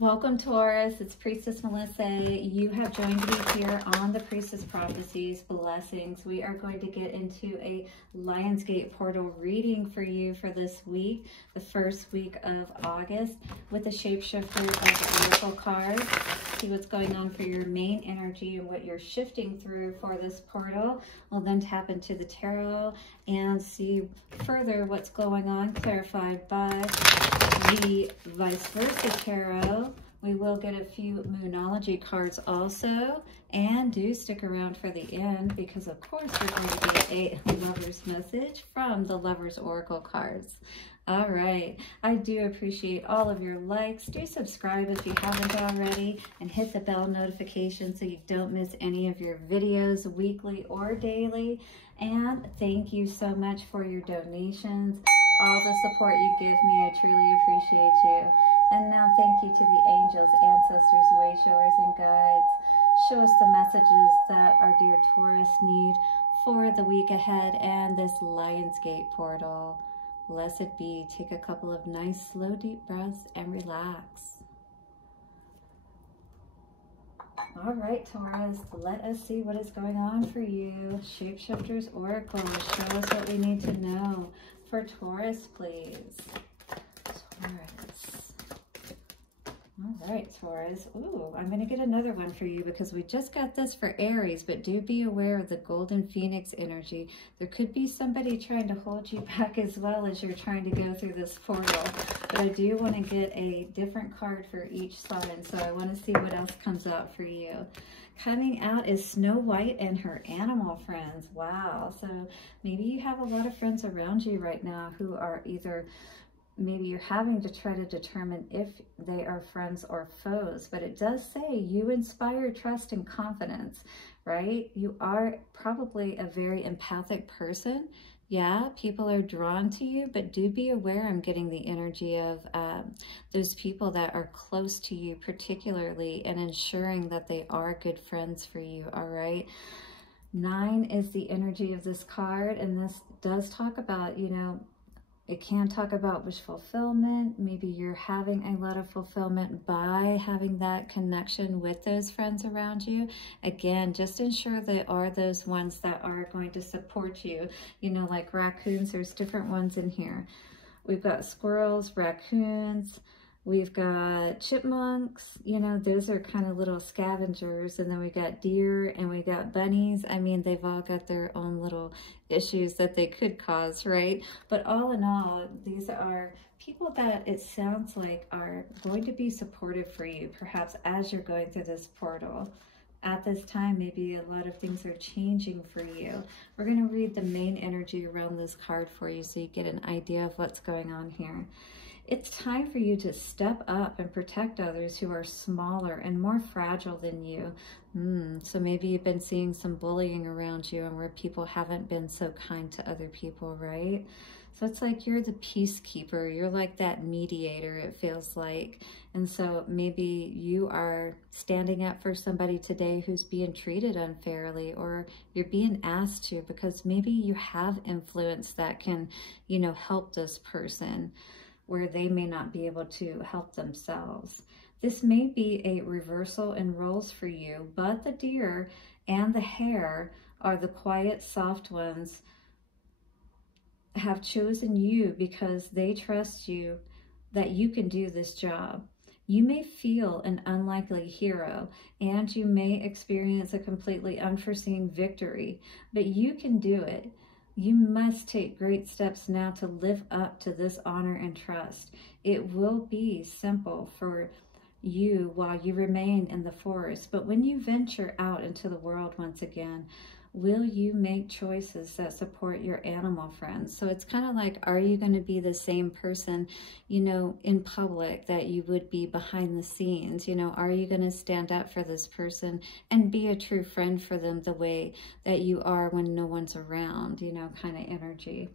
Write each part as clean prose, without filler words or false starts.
Welcome, Taurus. It's Priestess Melissa. You have joined me here on the Priestess Prophecies Blessings. We are going to get into a Lionsgate portal reading for you for this week, the first week of August, with the ShapeShifters of Oracle cards. See what's going on for your main energy and what you're shifting through for this portal. We'll then tap into the tarot and see further what's going on, clarified by the vice versa tarot. We will get a few Moonology cards also, and do stick around for the end because of course we're going to get a lover's message from the Lover's Oracle cards. All right, I do appreciate all of your likes. Do subscribe if you haven't already, and hit the bell notification so you don't miss any of your videos weekly or daily. And thank you so much for your donations, all the support you give me. I truly appreciate you. And now thank you to the angels, ancestors, way showers, and guides. Show us the messages that our dear Taurus need for the week ahead and this Lionsgate portal. Blessed be. Take a couple of nice, slow, deep breaths and relax. All right, Taurus, let us see what is going on for you. Shapeshifters Oracle, show us what we need to know for Taurus, please. Taurus. All right, Taurus. Ooh, I'm going to get another one for you because we just got this for Aries, but do be aware of the Golden Phoenix energy. There could be somebody trying to hold you back as well as you're trying to go through this portal. But I do want to get a different card for each sign, so I want to see what else comes out for you. Coming out is Snow White and her animal friends. Wow. So maybe you have a lot of friends around you right now who are either... maybe you're having to try to determine if they are friends or foes, but it does say you inspire trust and confidence, right? You are probably a very empathic person. Yeah, people are drawn to you, but do be aware, I'm getting the energy of those people that are close to you particularly, and ensuring that they are good friends for you, all right? 9 is the energy of this card, and this does talk about, you know, it can talk about wish fulfillment. Maybe you're having a lot of fulfillment by having that connection with those friends around you. Again, just ensure they are those ones that are going to support you. You know, like raccoons, there's different ones in here. We've got squirrels, raccoons, we've got chipmunks, you know, those are kind of little scavengers. And then we got deer and we got bunnies. I mean, they've all got their own little issues that they could cause, right? But all in all, these are people that it sounds like are going to be supportive for you, perhaps as you're going through this portal. At this time, maybe a lot of things are changing for you. We're going to read the main energy around this card for you so you get an idea of what's going on here. It's time for you to step up and protect others who are smaller and more fragile than you. So maybe you've been seeing some bullying around you and where people haven't been so kind to other people, right? So it's like you're the peacekeeper. You're like that mediator, it feels like. And so maybe you are standing up for somebody today who's being treated unfairly, or you're being asked to because maybe you have influence that can, you know, help this person where they may not be able to help themselves. This may be a reversal in roles for you, but the deer and the hare are the quiet, soft ones, have chosen you because they trust you that you can do this job. You may feel an unlikely hero, and you may experience a completely unforeseen victory, but you can do it. You must take great steps now to live up to this honor and trust. It will be simple for you while you remain in the forest, but when you venture out into the world once again, will you make choices that support your animal friends? So it's kind of like, are you going to be the same person, you know, in public that you would be behind the scenes? You know, are you going to stand up for this person and be a true friend for them the way that you are when no one's around, you know, kind of energy?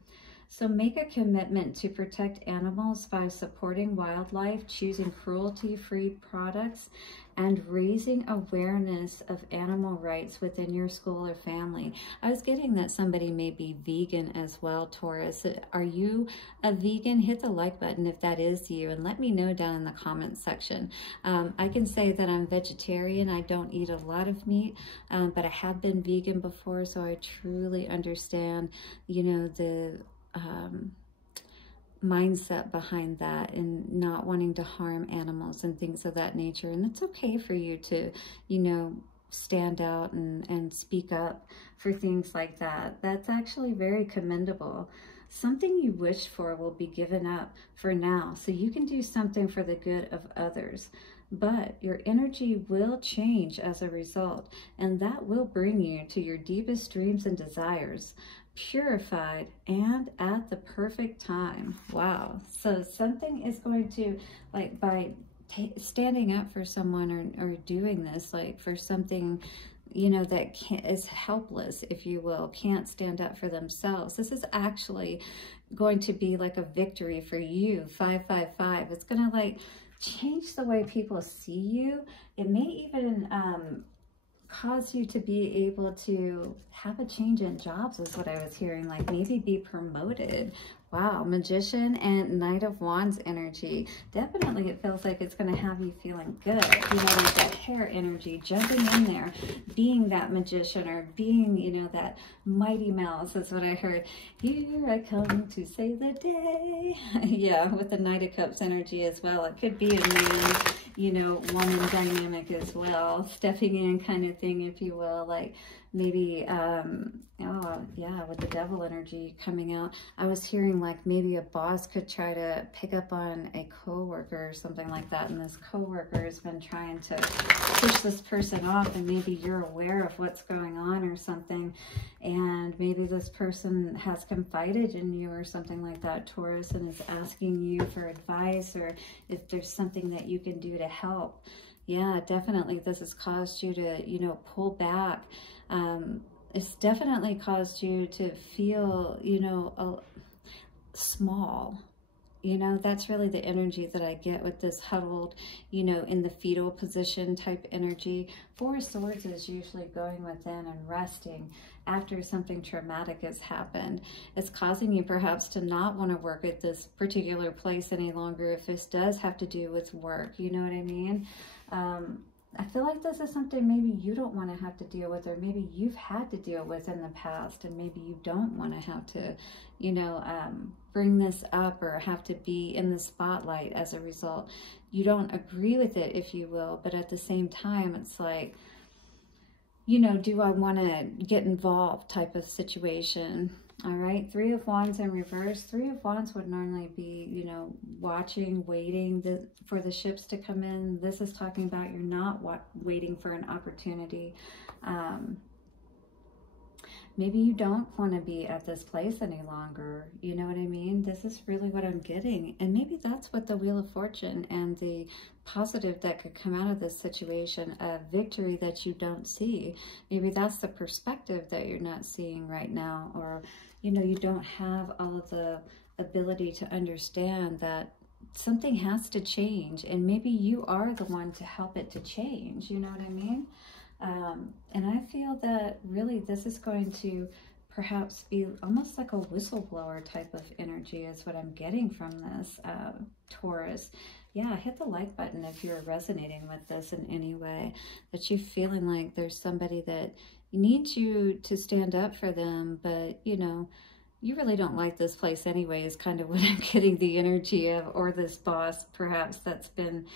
So make a commitment to protect animals by supporting wildlife, choosing cruelty-free products, and raising awareness of animal rights within your school or family. I was getting that somebody may be vegan as well, Taurus. Are you a vegan? Hit the like button if that is you, and let me know down in the comments section. I can say that I'm vegetarian. I don't eat a lot of meat, but I have been vegan before, so I truly understand, you know, the mindset behind that and not wanting to harm animals and things of that nature. And it's okay for you to, you know, stand out and speak up for things like that. That's actually very commendable. Something you wish for will be given up for now, so you can do something for the good of others. But your energy will change as a result, and that will bring you to your deepest dreams and desires, purified and at the perfect time. Wow. So something is going to, like, by standing up for someone or doing this, like for something, you know, that is helpless, if you will, can't stand up for themselves. This is actually going to be like a victory for you. 555. It's going to like change the way people see you. It may even cause you to be able to have a change in jobs, is what I was hearing, like maybe be promoted. Wow, Magician and Knight of Wands energy. Definitely it feels like it's going to have you feeling good. You know, there's that hair energy jumping in there, being that magician, or being, you know, that mighty mouse. That's what I heard. Here I come to save the day. Yeah, with the Knight of Cups energy as well. It could be a new, you know, woman dynamic as well. Stepping in kind of thing, if you will. Like maybe, oh yeah, with the Devil energy coming out. I was hearing like maybe a boss could try to pick up on a coworker or something like that, and this coworker has been trying to push this person off, and maybe you're aware of what's going on or something, and maybe this person has confided in you or something like that, Taurus, and is asking you for advice, or if there's something that you can do to help. Yeah, definitely this has caused you to, you know, pull back. It's definitely caused you to feel, you know, small. You know, that's really the energy that I get with this huddled, you know, in the fetal position type energy. Four of Swords is usually going within and resting after something traumatic has happened. It's causing you perhaps to not want to work at this particular place any longer if this does have to do with work. You know what I mean? I feel like this is something maybe you don't want to have to deal with, or maybe you've had to deal with in the past, and maybe you don't want to have to, you know, bring this up or have to be in the spotlight as a result. You don't agree with it, if you will, but at the same time, it's like, you know, do I want to get involved type of situation. All right, Three of Wands in reverse. Three of Wands would normally be, you know, watching, waiting for the ships to come in. This is talking about you're not waiting for an opportunity. Maybe you don't want to be at this place any longer. You know what I mean? This is really what I'm getting. And maybe that's what the Wheel of Fortune and the positive that could come out of this situation, a victory that you don't see. Maybe that's the perspective that you're not seeing right now, or, you know, you don't have all of the ability to understand that something has to change, and maybe you are the one to help it to change. You know what I mean? And I feel that really this is going to perhaps be almost like a whistleblower type of energy is what I'm getting from this, Taurus. Yeah, hit the like button if you're resonating with this in any way, that you're feeling like there's somebody that needs you to stand up for them, but, you know, you really don't like this place anyway, is kind of what I'm getting the energy of, or this boss perhaps that's been,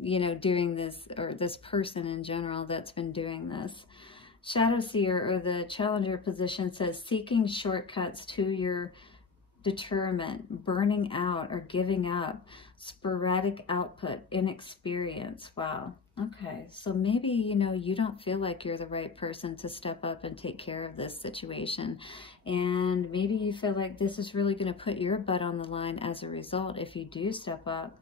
you know, doing this, or this person in general that's been doing this. Shadow Seer, or the Challenger position, says seeking shortcuts to your deterrent, burning out or giving up, sporadic output, inexperience. Wow. Okay, so maybe, you know, you don't feel like you're the right person to step up and take care of this situation. And maybe you feel like this is really going to put your butt on the line as a result if you do step up.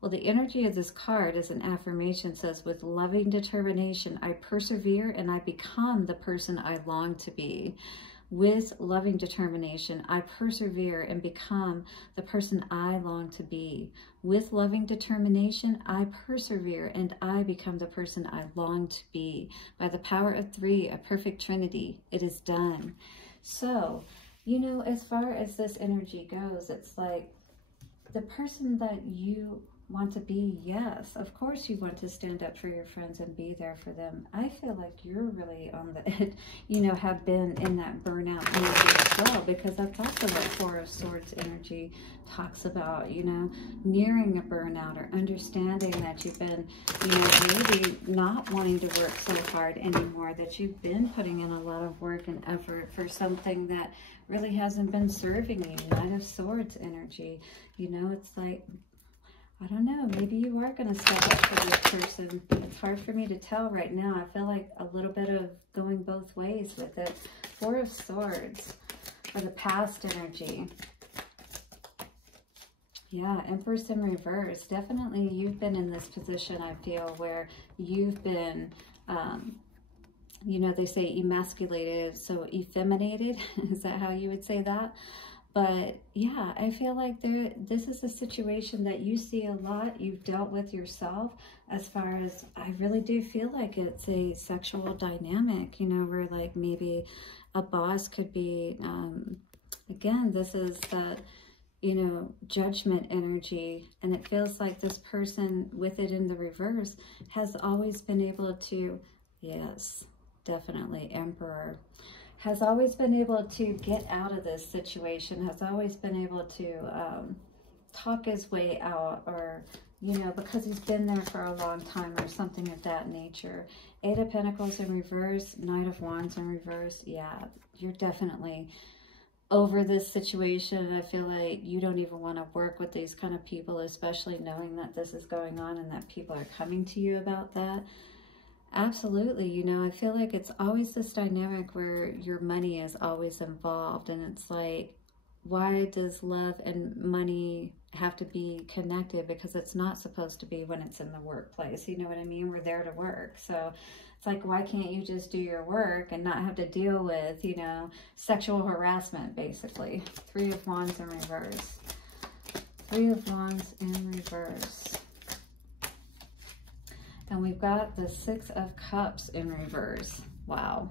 Well, the energy of this card as an affirmation says, with loving determination, I persevere and I become the person I long to be. With loving determination, I persevere and become the person I long to be. With loving determination, I persevere and I become the person I long to be. By the power of 3, a perfect trinity, it is done. So, you know, as far as this energy goes, it's like the person that you want to be, yes, of course you want to stand up for your friends and be there for them. I feel like you're really on the, you know, have been in that burnout energy as well, because that's also what 4 of Swords energy talks about, you know, nearing a burnout or understanding that you've been, you know, maybe not wanting to work so hard anymore, that you've been putting in a lot of work and effort for something that really hasn't been serving you. Knight of Swords energy, you know, it's like, I don't know, maybe you are going to step up for this person. It's hard for me to tell right now. I feel like a little bit of going both ways with it. 4 of Swords for the past energy. Yeah, Empress in reverse. Definitely you've been in this position, I feel, where you've been, you know, they say emasculated, so effeminated. Is that how you would say that? But yeah, I feel like this is a situation that you see a lot, you've dealt with yourself, as far as I really do feel like it's a sexual dynamic, you know, where like maybe a boss could be, again, this is that, you know, judgment energy, and it feels like this person with it in the reverse has always been able to, yes, definitely Emperor, has always been able to get out of this situation, has always been able to talk his way out, or, you know, because he's been there for a long time or something of that nature. 8 of Pentacles in reverse, Knight of Wands in reverse. Yeah, you're definitely over this situation. I feel like you don't even want to work with these kind of people, especially knowing that this is going on and that people are coming to you about that. Absolutely, you know, I feel like it's always this dynamic where your money is always involved, and it's like, why does love and money have to be connected? Because it's not supposed to be when it's in the workplace, you know what I mean? We're there to work, so it's like, why can't you just do your work and not have to deal with, you know, sexual harassment, basically. 3 of Wands in reverse. 3 of Wands in reverse. And we've got the 6 of Cups in reverse. Wow.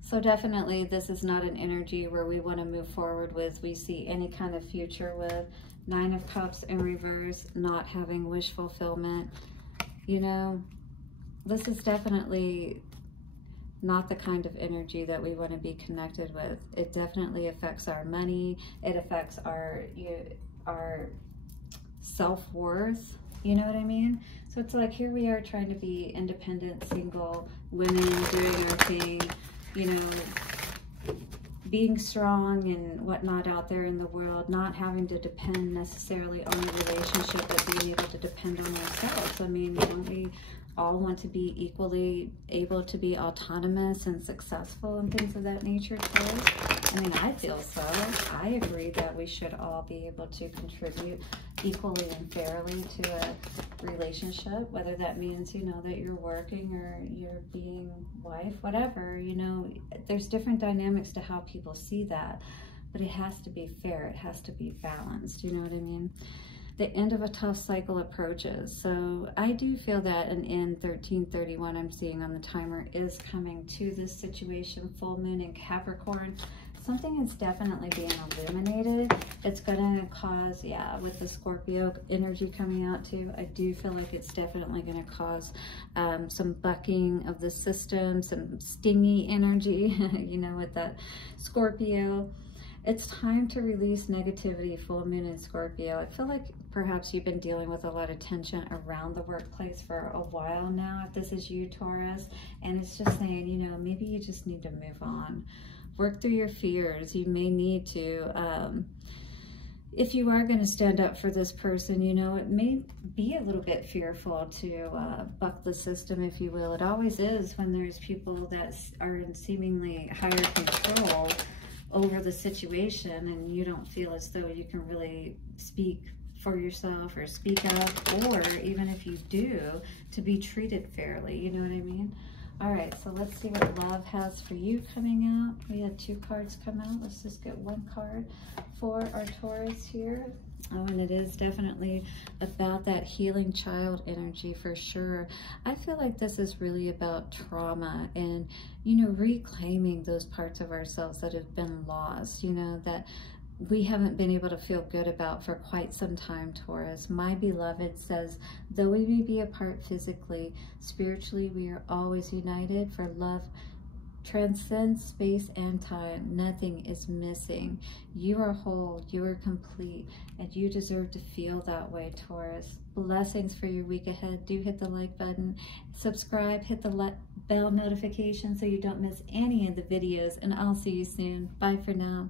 So definitely this is not an energy where we want to move forward with, we see any kind of future with. 9 of Cups in reverse, not having wish fulfillment. You know, this is definitely not the kind of energy that we want to be connected with. It definitely affects our money. It affects our self-worth. You know what I mean? So it's like, here we are trying to be independent, single women, doing our thing, you know, being strong and whatnot out there in the world, not having to depend necessarily on a relationship, but being able to depend on ourselves. I mean, don't we all want to be equally able to be autonomous and successful and things of that nature too? I mean, I feel so. I agree that we should all be able to contribute equally and fairly to a relationship, whether that means, you know, that you're working or you're being wife, whatever, you know, there's different dynamics to how people see that, but it has to be fair. It has to be balanced. You know what I mean? The end of a tough cycle approaches. So I do feel that an end 1331 I'm seeing on the timer is coming to this situation. Full moon in Capricorn. Something is definitely being illuminated. It's going to cause, yeah, with the Scorpio energy coming out too, I do feel like it's definitely going to cause some bucking of the system, some stingy energy, you know, with that Scorpio. It's time to release negativity, full moon in Scorpio. I feel like perhaps you've been dealing with a lot of tension around the workplace for a while now, if this is you, Taurus, and it's just saying, you know, maybe you just need to move on. Work through your fears. You may need to, if you are going to stand up for this person, you know, it may be a little bit fearful to buck the system, if you will. It always is when there's people that are in seemingly higher control over the situation, and you don't feel as though you can really speak for yourself or speak up, or even if you do, to be treated fairly. You know what I mean? All right, so let's see what love has for you coming out. We had 2 cards come out. Let's just get 1 card for our Taurus here. Oh, and it is definitely about that healing child energy for sure. I feel like this is really about trauma and, you know, reclaiming those parts of ourselves that have been lost, you know, that we haven't been able to feel good about for quite some time, Taurus. My beloved says, though we may be apart physically, spiritually, we are always united, for love transcends space and time. Nothing is missing. You are whole, you are complete, and you deserve to feel that way, Taurus. Blessings for your week ahead. Do hit the like button, subscribe, hit the bell notification so you don't miss any of the videos, and I'll see you soon. Bye for now.